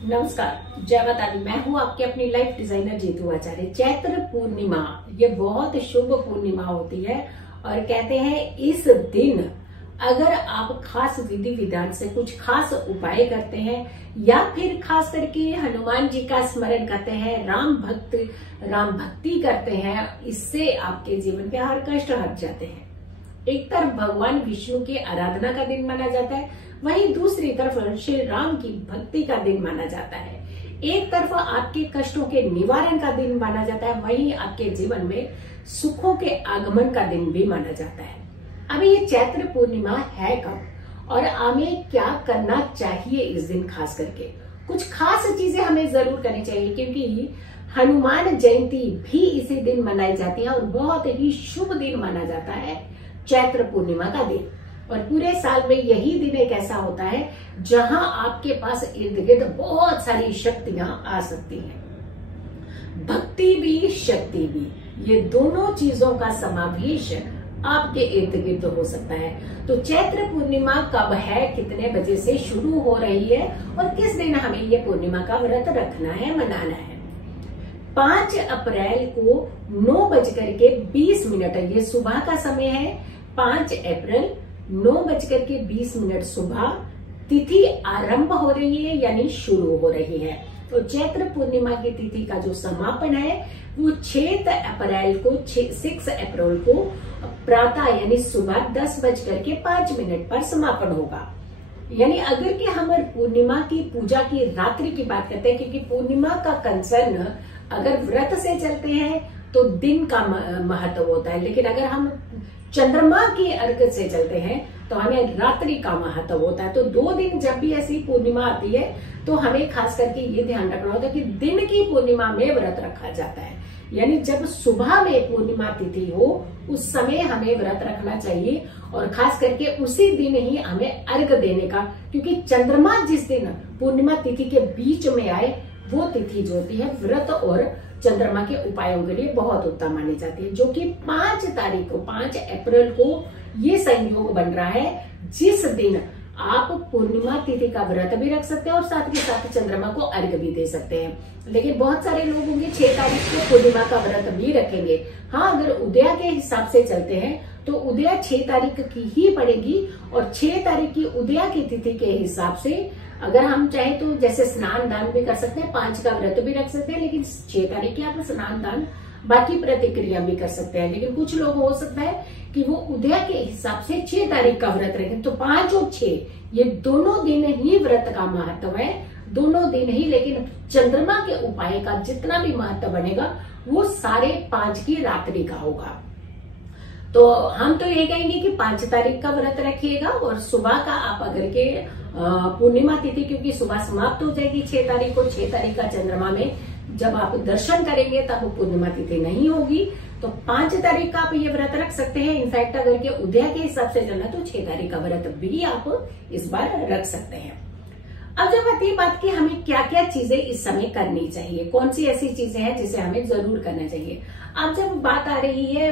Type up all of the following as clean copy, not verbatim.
नमस्कार, जय माता दी। मैं हूँ आपके अपनी लाइफ डिजाइनर जीतू आचार्य। चैत्र पूर्णिमा ये बहुत शुभ पूर्णिमा होती है और कहते हैं इस दिन अगर आप खास विधि विधान से कुछ खास उपाय करते हैं या फिर खास करके हनुमान जी का स्मरण करते हैं, राम भक्ति करते हैं, इससे आपके जीवन के हर कष्ट हट जाते हैं। एक तरफ भगवान विष्णु की आराधना का दिन माना जाता है, वहीं दूसरी तरफ श्री राम की भक्ति का दिन माना जाता है। एक तरफ आपके कष्टों के निवारण का दिन माना जाता है, वहीं आपके जीवन में सुखों के आगमन का दिन भी माना जाता है। अभी ये चैत्र पूर्णिमा है कब और हमें क्या करना चाहिए इस दिन? खास करके कुछ खास चीजें हमें जरूर करनी चाहिए, क्योंकि हनुमान जयंती भी इसी दिन मनाई जाती है और बहुत ही शुभ दिन माना जाता है चैत्र पूर्णिमा का दिन। और पूरे साल में यही दिन एक ऐसा होता है जहां आपके पास इर्द गिर्द बहुत सारी शक्तियां आ सकती हैं। भक्ति भी शक्ति भी, ये दोनों चीजों का समावेश आपके इर्द गिर्द हो सकता है। तो चैत्र पूर्णिमा कब है, कितने बजे से शुरू हो रही है और किस दिन हमें ये पूर्णिमा का व्रत रखना है, मनाना है? 5 अप्रैल को 9:20 ये सुबह का समय है। 5 अप्रैल 9:20 सुबह तिथि आरंभ हो रही है, यानी शुरू हो रही है। तो चैत्र पूर्णिमा की तिथि का जो समापन है वो 6 अप्रैल को प्रातः यानी सुबह 10:05 पर समापन होगा। यानी अगर कि हम पूर्णिमा की पूजा की रात्रि की बात करते हैं, क्योंकि पूर्णिमा का कंसर्न अगर व्रत से चलते हैं तो दिन का महत्व होता है, लेकिन अगर हम चंद्रमा की अर्घ से चलते हैं तो हमें रात्रि का महत्व होता है। तो 2 दिन जब भी ऐसी पूर्णिमा आती है तो हमें खास करके ये ध्यान रखना होता है कि दिन की पूर्णिमा में व्रत रखा जाता है। यानी जब सुबह में पूर्णिमा तिथि हो उस समय हमें व्रत रखना चाहिए और खास करके उसी दिन ही हमें अर्घ देने का, क्योंकि चंद्रमा जिस दिन पूर्णिमा तिथि के बीच में आए वो तिथि जो होती है व्रत और चंद्रमा के उपायों के लिए बहुत उत्तम मानी जाती है, जो कि 5 अप्रैल को ये संयोग बन रहा है जिस दिन आप पूर्णिमा तिथि का व्रत भी रख सकते हैं और साथ के साथ चंद्रमा को अर्घ भी दे सकते हैं। लेकिन बहुत सारे लोग होंगे 6 तारीख को पूर्णिमा का व्रत भी रखेंगे। हाँ, अगर उदया के हिसाब से चलते हैं तो उदया 6 तारीख की ही पड़ेगी और 6 तारीख की उदया की तिथि के हिसाब से अगर हम चाहे तो जैसे स्नान दान भी कर सकते हैं, 5 का व्रत भी रख सकते हैं, लेकिन 6 तारीख की आप स्नान दान बाकी प्रतिक्रिया भी कर सकते हैं। लेकिन कुछ लोग हो सकता है कि वो उदय के हिसाब से 6 तारीख का व्रत रखें। तो 5 और 6 ये दोनों दिन ही व्रत का महत्व है, दोनों दिन ही। लेकिन चंद्रमा के उपाय का जितना भी महत्व बनेगा वो सारे 5 की रात्रि का होगा। तो हम तो ये कहेंगे कि 5 तारीख का व्रत रखिएगा और सुबह का आप अगर के पूर्णिमा तिथि, क्योंकि सुबह समाप्त हो जाएगी 6 तारीख को, 6 तारीख का चंद्रमा में जब आप दर्शन करेंगे तब पूर्णिमा तिथि नहीं होगी, तो 5 तारीख का आप ये व्रत रख सकते हैं। इनफैक्ट अगर के उदय के हिसाब से चलना तो 6 तारीख का व्रत भी आप इस बार रख सकते हैं। अब जब आती है बात की हमें क्या क्या चीजें इस समय करनी चाहिए, कौन सी ऐसी चीजें हैं जिसे हमें जरूर करना चाहिए। अब जब बात आ रही है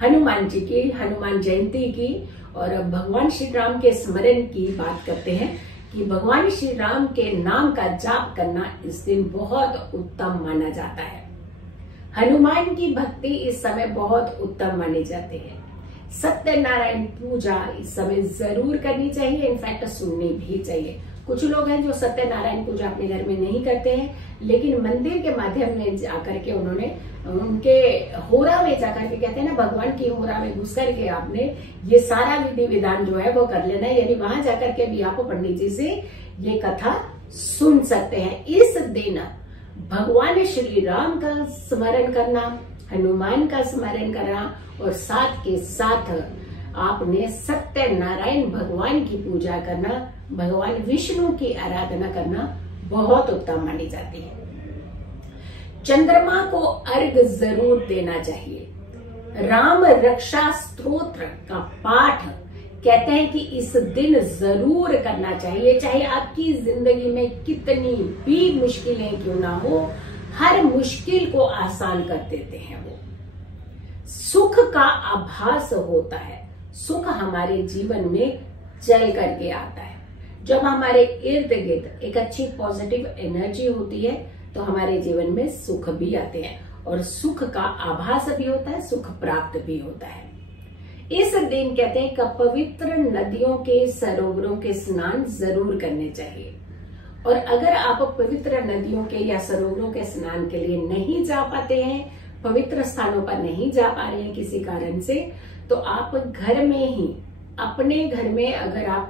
हनुमान जी की, हनुमान जयंती की और भगवान श्री राम के स्मरण की बात करते हैं कि भगवान श्री राम के नाम का जाप करना इस दिन बहुत उत्तम माना जाता है। हनुमान की भक्ति इस समय बहुत उत्तम मानी जाती है। सत्यनारायण पूजा इस समय जरूर करनी चाहिए, इनफैक्ट सुननी भी चाहिए। कुछ लोग हैं जो सत्यनारायण पूजा अपने घर में नहीं करते हैं, लेकिन मंदिर के माध्यम में जाकर के उन्होंने उनके होरा में जाकर के, कहते हैं ना भगवान की होरा में घुस करके आपने ये सारा विधि विधान जो है वो कर लेना है। यानी वहां जाकर के भी आप पंडित जी से ये कथा सुन सकते हैं। इस दिन भगवान श्री राम का स्मरण करना, हनुमान का स्मरण करना और साथ के साथ आपने सत्यनारायण भगवान की पूजा करना, भगवान विष्णु की आराधना करना बहुत उत्तम मानी जाती है। चंद्रमा को अर्घ जरूर देना चाहिए। राम रक्षा स्तोत्र का पाठ कहते हैं कि इस दिन जरूर करना चाहिए, चाहे आपकी जिंदगी में कितनी भी मुश्किलें क्यों ना हो, हर मुश्किल को आसान कर देते हैं वो। सुख का आभास होता है, सुख हमारे जीवन में चल करके आता है। जब हमारे इर्द गिर्द एक अच्छी पॉजिटिव एनर्जी होती है तो हमारे जीवन में सुख भी आते हैं और सुख का आभास भी होता है, सुख प्राप्त भी होता है। इस दिन कहते हैं कि पवित्र नदियों के सरोवरों के स्नान जरूर करने चाहिए। और अगर आप पवित्र नदियों के या सरोवरों के स्नान के लिए नहीं जा पाते हैं, पवित्र स्थानों पर नहीं जा पा रहे हैं किसी कारण से, तो आप घर में ही, अपने घर में अगर आप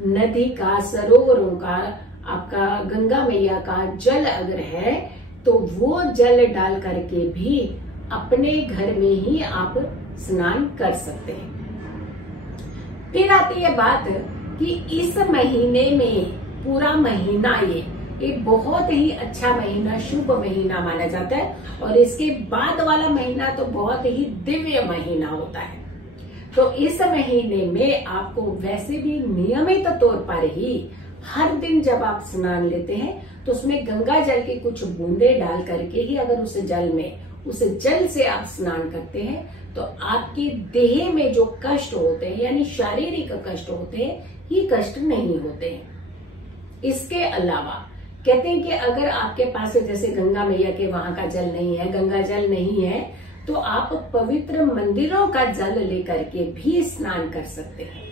नदी का, सरोवरों का, आपका गंगा मैया का जल अगर है तो वो जल डाल करके भी अपने घर में ही आप स्नान कर सकते हैं। फिर आती है बात कि इस महीने में पूरा महीना ये बहुत ही अच्छा महीना, शुभ महीना माना जाता है और इसके बाद वाला महीना तो बहुत ही दिव्य महीना होता है। तो इस महीने में आपको वैसे भी नियमित तौर पर ही हर दिन जब आप स्नान लेते हैं तो उसमें गंगा जल की कुछ बूंदे डाल करके ही अगर उस जल से आप स्नान करते हैं तो आपकी देह में जो कष्ट होते हैं यानी शारीरिक कष्ट होते हैं, ये कष्ट नहीं होते हैं। इसके अलावा कहते हैं कि अगर आपके पास जैसे गंगा मैया के वहां का जल नहीं है, गंगा जल नहीं है, तो आप पवित्र मंदिरों का जल लेकर के भी स्नान कर सकते हैं।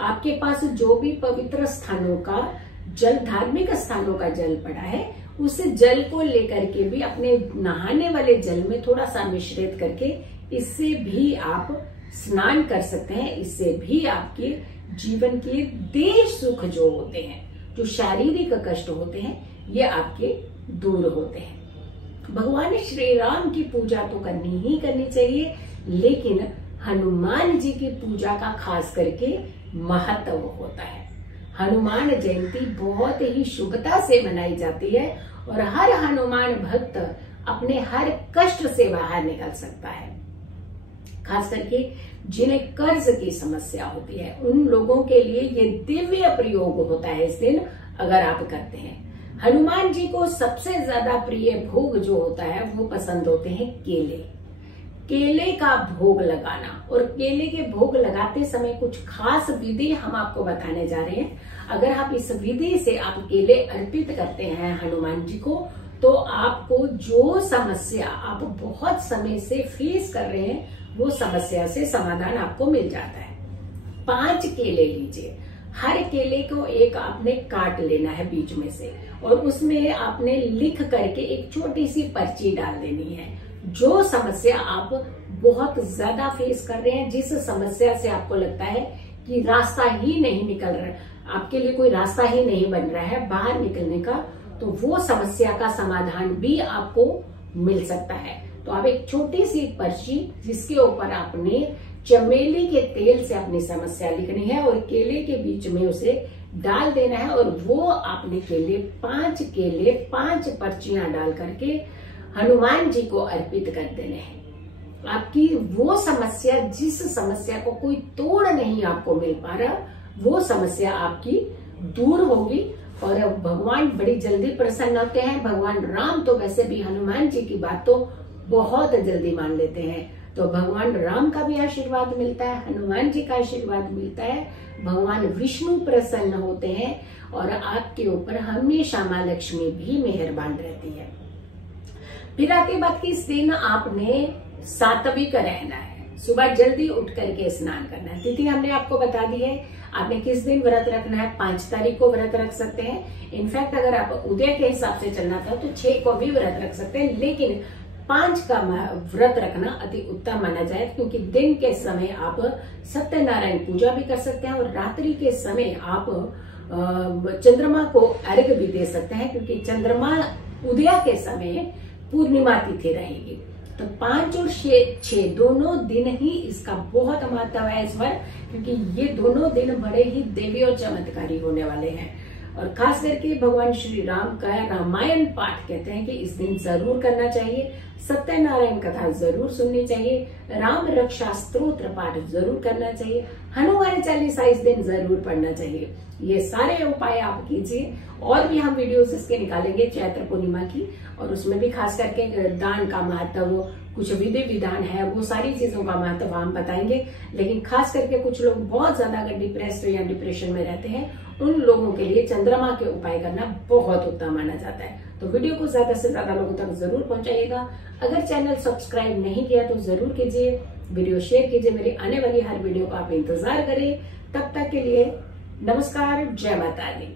आपके पास जो भी पवित्र स्थानों का जल, धार्मिक स्थानों का जल पड़ा है, उस जल को लेकर के भी अपने नहाने वाले जल में थोड़ा सा मिश्रित करके इससे भी आप स्नान कर सकते हैं। इससे भी आपके जीवन के देह सुख जो होते हैं, जो शारीरिक कष्ट होते हैं, ये आपके दूर होते हैं। भगवान श्री राम की पूजा तो करनी ही करनी चाहिए, लेकिन हनुमान जी की पूजा का खास करके महत्व होता है। हनुमान जयंती बहुत ही शुभता से मनाई जाती है और हर हनुमान भक्त अपने हर कष्ट से बाहर निकल सकता है। खास करके जिन्हें कर्ज की समस्या होती है, उन लोगों के लिए ये दिव्य प्रयोग होता है इस दिन अगर आप करते हैं। हनुमान जी को सबसे ज्यादा प्रिय भोग जो होता है वो पसंद होते हैं केले। केले का भोग लगाना, और केले के भोग लगाते समय कुछ खास विधि हम आपको बताने जा रहे हैं। अगर आप इस विधि से आप केले अर्पित करते हैं हनुमान जी को, तो आपको जो समस्या आप बहुत समय से फेस कर रहे हैं वो समस्या से समाधान आपको मिल जाता है। 5 केले लीजिए, हर केले को एक आपने काट लेना है बीच में से, और उसमें आपने लिख करके एक छोटी सी पर्ची डाल देनी है। जो समस्या आप बहुत ज्यादा फेस कर रहे हैं, जिस समस्या से आपको लगता है कि रास्ता ही नहीं निकल रहा, आपके लिए कोई रास्ता ही नहीं बन रहा है बाहर निकलने का, तो वो समस्या का समाधान भी आपको मिल सकता है। तो आप एक छोटी सी पर्ची जिसके ऊपर आपने चमेली के तेल से अपनी समस्या लिखनी है और केले के बीच में उसे डाल देना है, और वो आपने केले 5 पर्चियां डाल करके हनुमान जी को अर्पित कर देने हैं। आपकी वो समस्या, जिस समस्या को कोई तोड़ नहीं आपको मिल पा रहा, वो समस्या आपकी दूर होगी और भगवान बड़ी जल्दी प्रसन्न होते हैं। भगवान राम तो वैसे भी हनुमान जी की बात तो बहुत जल्दी मान लेते हैं, तो भगवान राम का भी आशीर्वाद मिलता है, हनुमान जी का आशीर्वाद मिलता है, भगवान विष्णु प्रसन्न होते हैं और आपके ऊपर हमेशा माँ लक्ष्मी भी मेहरबान रहती है। फिर आती बात की इस दिन आपने सात्विक रहना है, सुबह जल्दी उठ करके स्नान करना है। तिथि हमने आपको बता दी है, आपने किस दिन व्रत रखना है। 5 तारीख को व्रत रख सकते हैं। इनफैक्ट अगर आप उदय के हिसाब से चलना था तो 6 को भी व्रत रख सकते हैं, लेकिन 5 का व्रत रखना अति उत्तम माना जाए, क्योंकि दिन के समय आप सत्यनारायण पूजा भी कर सकते हैं और रात्रि के समय आप चंद्रमा को अर्घ भी दे सकते हैं, क्योंकि चंद्रमा उदय के समय पूर्णिमा तिथि रहेगी। तो 5 और 6 दोनों दिन ही इसका बहुत महत्व है इस बार, क्योंकि ये दोनों दिन बड़े ही देवी और चमत्कारी होने वाले हैं। और खास करके भगवान श्री राम का रामायण पाठ कहते हैं कि इस दिन जरूर करना चाहिए, सत्यनारायण कथा जरूर सुननी चाहिए, राम रक्षा स्तोत्र पाठ जरूर करना चाहिए, हनुमान चालीसा इस दिन जरूर पढ़ना चाहिए। ये सारे उपाय आप कीजिए। और भी हम वीडियोस इसके निकालेंगे चैत्र पूर्णिमा की, और उसमें भी खास करके दान का महत्व, कुछ विधि विधान है, वो सारी चीजों का महत्व हम बताएंगे। लेकिन खास करके कुछ लोग बहुत ज्यादा अगर डिप्रेस्ड या डिप्रेशन में रहते हैं, उन लोगों के लिए चंद्रमा के उपाय करना बहुत उत्तम माना जाता है। तो वीडियो को ज्यादा से ज्यादा लोगों तक जरूर पहुंचाइएगा। अगर चैनल सब्सक्राइब नहीं किया तो जरूर कीजिए, वीडियो शेयर कीजिए। मेरी आने वाली हर वीडियो का आप इंतजार करें। तब तक के लिए नमस्कार, जय माता दी।